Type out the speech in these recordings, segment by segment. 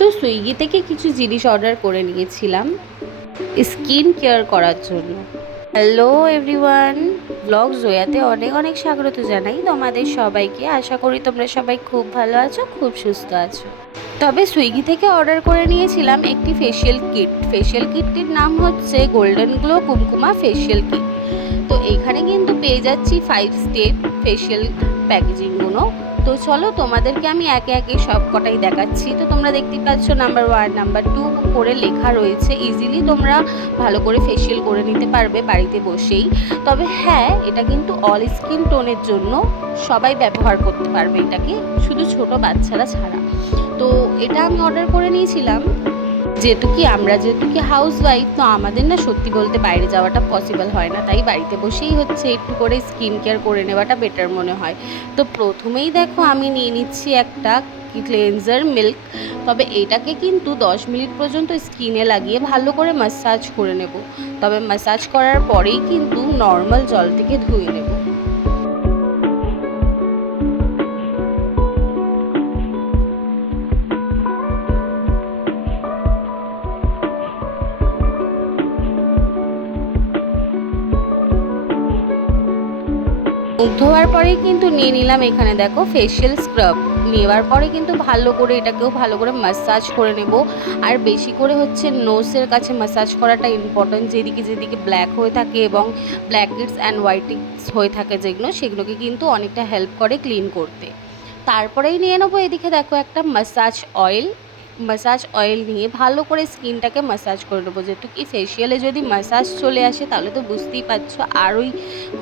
তো সুইগি থেকে কিছু জিনিস অর্ডার করে নিয়েছিলাম স্কিন কেয়ার করার জন্য। হ্যালো এভরিওয়ান, ব্লগ জোয়াতে অনেক অনেক স্বাগত জানাই তোমাদের সবাইকে। আশা করি তোমরা সবাই খুব ভালো আছো, খুব সুস্থ আছো। তবে সুইগি থেকে অর্ডার করে নিয়েছিলাম একটি ফেশিয়াল কিট। ফেশিয়াল কিটটির নাম হচ্ছে গোল্ডেন গ্লো কুমকুমা ফেশিয়াল কিট। তো এইখানে কিন্তু পেয়ে যাচ্ছি 5 স্টেপ ফেশিয়াল প্যাকেজিংগুলো। তো চলো তোমাদেরকে আমি একে একে সব কটাই দেখাচ্ছি। তো তোমরা দেখতে পাচ্ছ নাম্বার 1 নাম্বার 2 করে লেখা রয়েছে। ইজিলি তোমরা ভালো করে ফেশিয়াল করে নিতে পারবে বাড়িতে বসেই। তবে হ্যাঁ, এটা কিন্তু অল স্কিন টোনের জন্য সবাই ব্যবহার করতে পারবে এটাকে, শুধু ছোট বাচ্চারা ছাড়া। তো এটা আমি অর্ডার করে নিয়েছিলাম যেহেতু কি হাউস ওয়াইফ, তো আমাদের না সত্যি বলতে বাইরে যাওয়াটা পসিবল হয় না, তাই বাড়িতে বসেই হচ্ছে একটু করে স্কিন কেয়ার করে নেওয়াটা বেটার মনে হয়। তো প্রথমেই দেখো আমি নিয়ে নিচ্ছি একটা ক্লেনজার মিল্ক। তবে এটাকে কিন্তু 10 মিনিট পর্যন্ত স্কিনে লাগিয়ে ভালো করে ম্যাসাজ করে নেব। তবে ম্যাসাজ করার পরেই কিন্তু নর্মাল জল থেকে ধুয়ে নেব। মুখ ধোয়ার পরেই কিন্তু নিয়ে নিলাম এখানে দেখো ফেশিয়াল স্ক্রাব। নেওয়ার পরে কিন্তু ভালো করে এটাকেও ভালো করে ম্যাসাজ করে নেব। আর বেশি করে হচ্ছে নোজের কাছে ম্যাসাজ করাটা ইম্পর্টেন্ট, যেদিকে যেদিকে ব্ল্যাক হয়ে থাকে এবং black heads and white heads হয়ে থাকে সেগুলোকে কিন্তু অনেকটা হেল্প করে ক্লিন করতে। তারপরেই নিয়ে নেবো এদিকে দেখো একটা ম্যাসাজ অয়েল নিয়ে ভালো করে স্কিনটাকে ম্যাসাজ করে নেবো। যেহেতু কি ফেশিয়ালে যদি ম্যাসাজ চলে আসে তাহলে তো বুঝতেই পারছো আরোই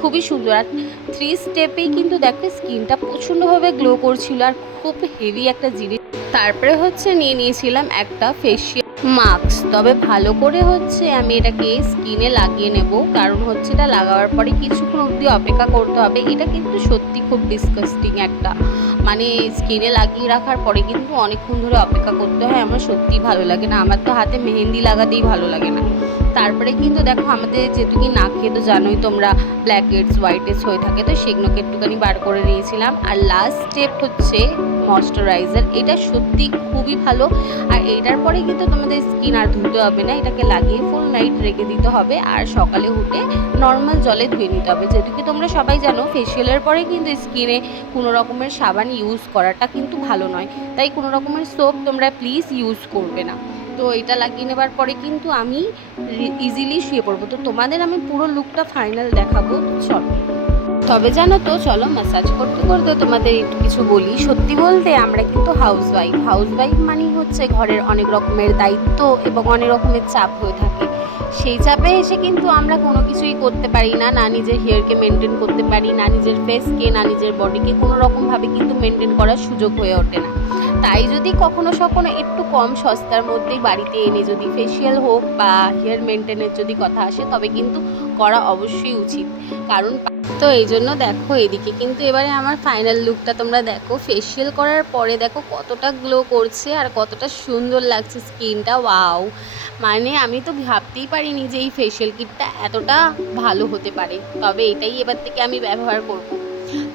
খুবই সুন্দর। আর 3 স্টেপেই কিন্তু দেখো স্কিনটা প্রচণ্ডভাবে গ্লো করছিল, আর খুব হেভি একটা জিনিস। তারপরে হচ্ছে নিয়ে নিয়েছিলাম একটা ফেশিয়াল মাস্ক। তবে ভালো করে হচ্ছে আমি এটাকে স্কিনে লাগিয়ে নেব, কারণ হচ্ছে এটা লাগাবার পরে কিছুক্ষণ অবধি অপেক্ষা করতে হবে। এটা কিন্তু সত্যি খুব ডিসকাস্টিং একটা, মানে স্কিনে লাগিয়ে রাখার পরে কিন্তু অনেকক্ষণ ধরে অপেক্ষা করতে হয়। আমার সত্যিই ভালো লাগে না, আমার তো হাতে মেহেন্দি লাগাতেই ভালো লাগে না। তারপরে কিন্তু দেখো আমাদের যেহেতু কি নাকে তো জানোই তোমরা ব্ল্যাক হেডস হোয়াইট হেডস হয়ে থাকে, তো সেগুলোকে একটুখানি বার করে নিয়েছিলাম। আর লাস্ট স্টেপ হচ্ছে ময়শ্চারাইজার। এটা সত্যি খুবই ভালো। আর এটার পরে কিন্তু তোমাদের স্কিন আর ধুতে হবে না, এটাকে লাগিয়ে ফুল নাইট রেখে দিতে হবে আর সকালে উঠে নর্মাল জলে ধুয়ে নিতে হবে। যেহেতু কি তোমরা সবাই জানো ফেশিয়ালের পরে কিন্তু স্কিনে কোনো রকমের সাবান ইউজ করাটা কিন্তু ভালো নয়, তাই কোনো রকমের সোপ তোমরা প্লিজ ইউজ করবে না। তো এটা লাগিয়ে নেবার পরে কিন্তু আমি ইজিলি শুয়ে পড়বো। তো তোমাদের আমি পুরো লুকটা ফাইনাল দেখাবো, চলো। তবে জানো তো, চলো ম্যাসাজ করতে করতে তোমাদের একটু কিছু বলি। সত্যি বলতে আমরা কিন্তু হাউসওয়াইফ মানেই হচ্ছে ঘরের অনেক রকমের দায়িত্ব এবং অনেক রকমের চাপ হয়ে থাকে। সেই চাপে এসে কিন্তু আমরা কোনো কিছুই করতে পারি না, না নিজের হেয়ারকে মেনটেন করতে পারি, না নিজের ফেসকে, না নিজের বডিকে কোনো রকমভাবে কিন্তু মেনটেন করার সুযোগ হয়ে ওঠে না। তাই যদি কখনো একটু কম সস্তার মধ্যেই বাড়িতে এনে যদি ফেশিয়াল হোক বা হেয়ার মেনটেনের যদি কথা আসে, তবে কিন্তু করা অবশ্যই উচিত। কারণ তো এই জন্য দেখো এদিকে কিন্তু এবারে আমার ফাইনাল লুকটা তোমরা দেখো। ফেশিয়াল করার পরে দেখো কতটা গ্লো করছে আর কতটা সুন্দর লাগছে স্কিনটা। ওয়াও, মানে আমি তো ভাবতেই পারিনি যে এই ফেশিয়াল কিটটা এতটা ভালো হতে পারে। তবে এটাই এবার থেকে আমি ব্যবহার করব।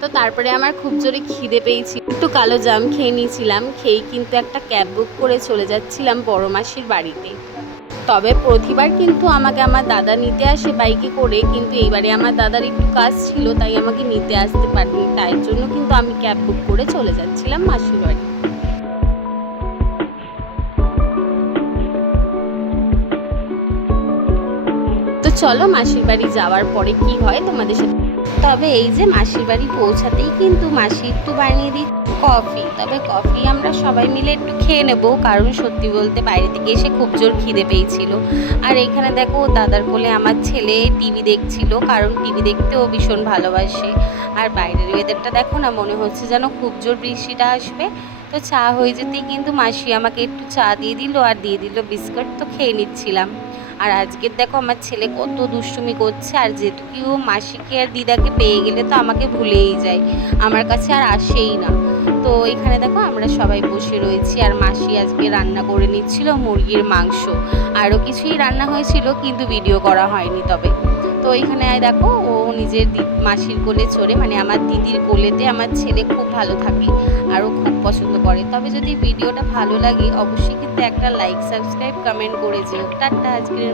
তো তারপরে আমার খুব জোরে খিদে পেয়েছি, একটু কালো জাম খেয়ে নিয়েছিলাম। খেয়েই কিন্তু একটা ক্যাব বুক করে চলে যাচ্ছিলাম বড় মাসির বাড়িতে। তবে প্রতিবার কিন্তু আমাকে আমার দাদা নিতে আসে বাইকে করে, কিন্তু এইবারে আমার দাদার একটু কাজ ছিল তাই আমাকে নিতে আসতে পারেনি, তাই জন্য কিন্তু আমি ক্যাব বুক করে চলে যাচ্ছিলাম মাসির বাড়ি। তো চলো মাসির বাড়ি যাওয়ার পরে কি হয় তোমাদের সাথে। তবে এই যে মাসির বাড়ি পৌঁছাতেই কিন্তু মাসি একটু বানিয়ে দিই কফি। তবে কফি আমরা সবাই মিলে একটু খেয়ে নেব, কারণ সত্যি বলতে বাইরে থেকে এসে খুব জোর খিদে পেয়েছিল। আর এখানে দেখো দাদার কোলে আমার ছেলে টিভি দেখছিল, কারণ টিভি দেখতেও ভীষণ ভালোবাসে। আর বাইরের ওয়েদারটা দেখো না, মনে হচ্ছে যেন খুব জোর বৃষ্টিটা আসবে। তো চা হয়ে যেতেই কিন্তু মাসি আমাকে একটু চা দিয়ে দিল আর দিয়ে দিল বিস্কুট। তো খেয়ে নিচ্ছিলাম। আর আজকের দেখো আমার ছেলে কত দুষ্টুমি করছে। আর যেহেতু কি ও মাসিকে আর দিদাকে পেয়ে গেলে তো আমাকে ভুলেই যায়, আমার কাছে আর আসেই না। তো এখানে দেখো আমরা সবাই বসে রয়েছি, আর মাসি আজকে রান্না করে নিচ্ছিল মুরগির মাংস। আরও কিছুই রান্না হয়েছিল কিন্তু ভিডিও করা হয়নি। তবে তো এখানে দেখো ও নিজের মাসির কোলে চড়ে, মানে আমার দিদির কোলেতে আমার ছেলে খুব ভালো থাকে। আরও খুব পছন্দ করে। তবে যদি ভিডিওটা ভালো লাগে অবশ্যই কিন্তু একটা লাইক, সাবস্ক্রাইব, কমেন্ট করে যেও। টাটা আজকের